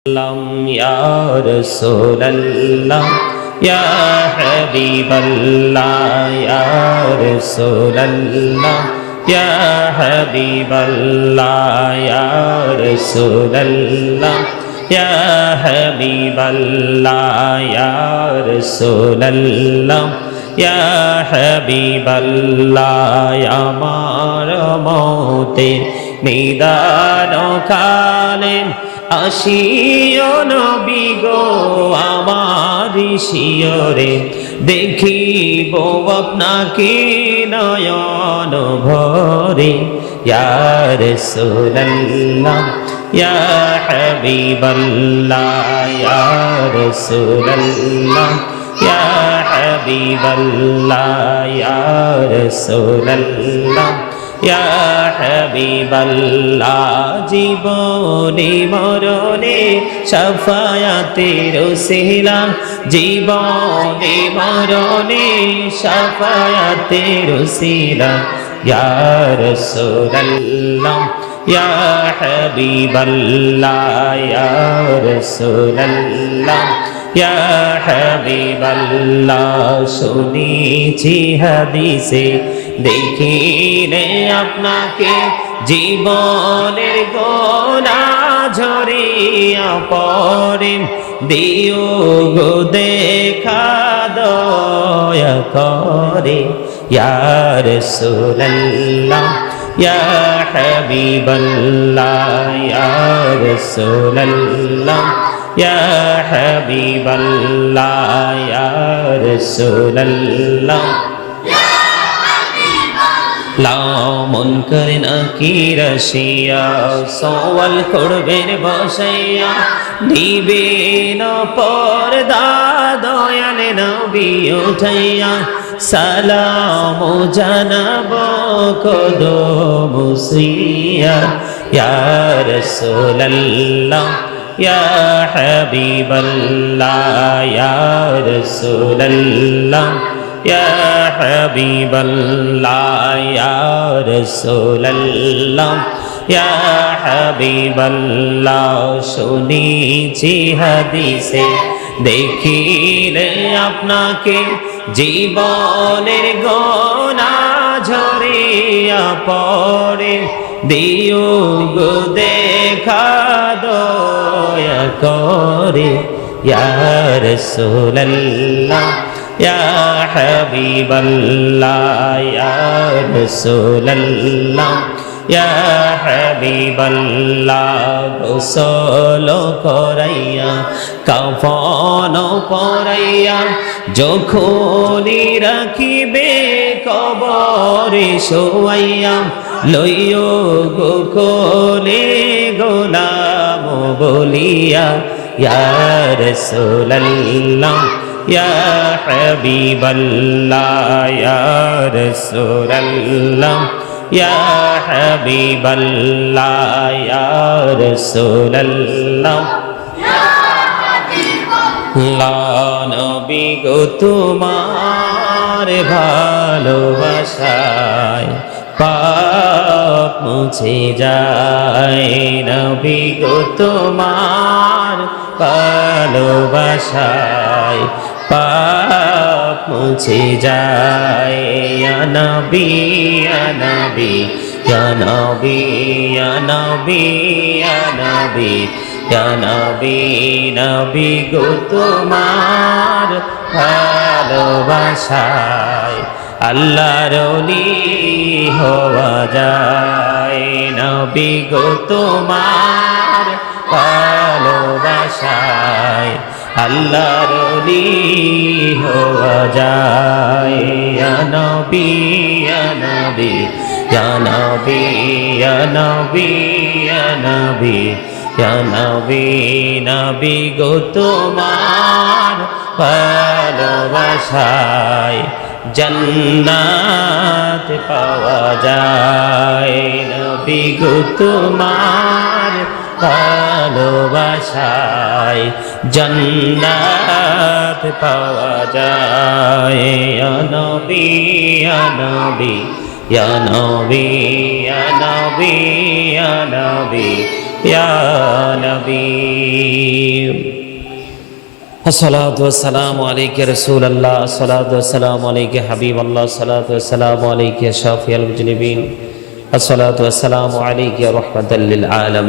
Ya Rasulallah, Ya Habiballah, Ya Rasulallah, Ya Habiballah, Ya Rasulallah, Ya Habiballah, Ya Rasulallah, Ya Habiballah, Ya Maramote Nidano Kalim আসিও নবী গো আমার শিয়রে দেখিব আপনাকে নয়ন ভরে ইয়া রাসূলুল্লাহ ইয়া হাবিবাল্লাহ ইয়া রাসূলুল্লাহ ইয়া হাবিবাল্লাহ ইয়া রাসূলুল্লাহ ইয়া হাবিবাল্লাহ জীবনে মরণে শাফায়াতের ওসিলা জীবনে মরণে শাফায়াতের ওসিলা ইয়া রাসূলুল্লাহ ইয়া হাবিবাল্লাহ ইয়া রাসূলুল্লাহ ইয়া হাবিবাল্লাহ শুনেছি হাদিসে দেখিলে আপনাকে জীবনের গোনা ঝরিয়া পড়ে দিও গো দেখা দয়া করে ইয়া রাসূলুল্লাহ ইয়া হাবিবাল্লাহ ইয়া রাসূলুল্লাহ ইয়া হাবিবাল্লাহ ইয়া রাসূলুল্লাহ মন করে নাকির আসিয়া সওয়াল করবেন বসাইয়া নিবেন পর্দা দয়াল নবী উঠাইয়া সালাম জানাব কদম সিয়া ইয়া রাসূলুল্লাহ ইয়া হাবিবাল্লাহ ইয়া রাসূলুল্লাহ ইয়া হাবিবাল্লাহ ইয়া রাসূলুল্লাহ ইয়া হাবিবাল্লাহ শুনেছি হাদিসে দেখিলে আপনাকে জীবনের গোনা ঝরিয়া পড়ে দিও গো দেখা দয়া করে ইয়া রাসূলুল্লাহ ইয়া হাবিবাল্লাহ ইয়া রাসূলুল্লাহ ইয়া হাবিবাল্লাহ গোসল করাইয়া কাফন পরাইয়া যখনই রাখিবে কবরে শোয়াইয়া লইও গো কোলে গোলাম বলিয়া ইয়া রাসূলুল্লাহ ইয়া হাবিবাল্লাহ ইয়া রাসূলুল্লাহ ইয়া হাবিবাল্লাহ ইয়া রাসূলুল্লাহ ইয়া হাবিবাল্লাহ নবী গো তোমার ভালোবাসায় পাপ মুছে যায় নবী গো তোমার ভালোবাসায় পাপ মুছে যায় ইয়া নবী ইয়া নবী ইয়া নবী ইয়া নবী ইয়া নবী ইয়া নবী নবী গো তোমার ভালোবাসায় আল্লাহর ওলি হওয়া যায় নবী গো তোমার ভালোবাসায় আল্লাহর ওলি হওয়া যায় ইয়া নবী ইয়া নবী ইয়া নবী ইয়া নবী ইয়া নবী ইয়া নবী নবী গো তোমার ভালোবাসায় জান্নাত পাওয়া যায় নবী গো তোমার ভালোবাসায় জান্নাত পাওয়া যায় ইয়া নবী ইয়া নবী ইয়া নবী ইয়া নবী ইয়া নবী ইয়া নবী। আসসালাতু ওয়াসসালামু আলাইকা রাসূলুল্লাহ, আসসালাতু ওয়াসসালামু আলাইকা হাবিবাল্লাহ, আসসালাতু ওয়াসসালামু আলাইকা শাফিউল মুজনিবিন, আসসালাতু ওয়াসসালামু আলাইকা রাহমাতাল লিল আলামিন।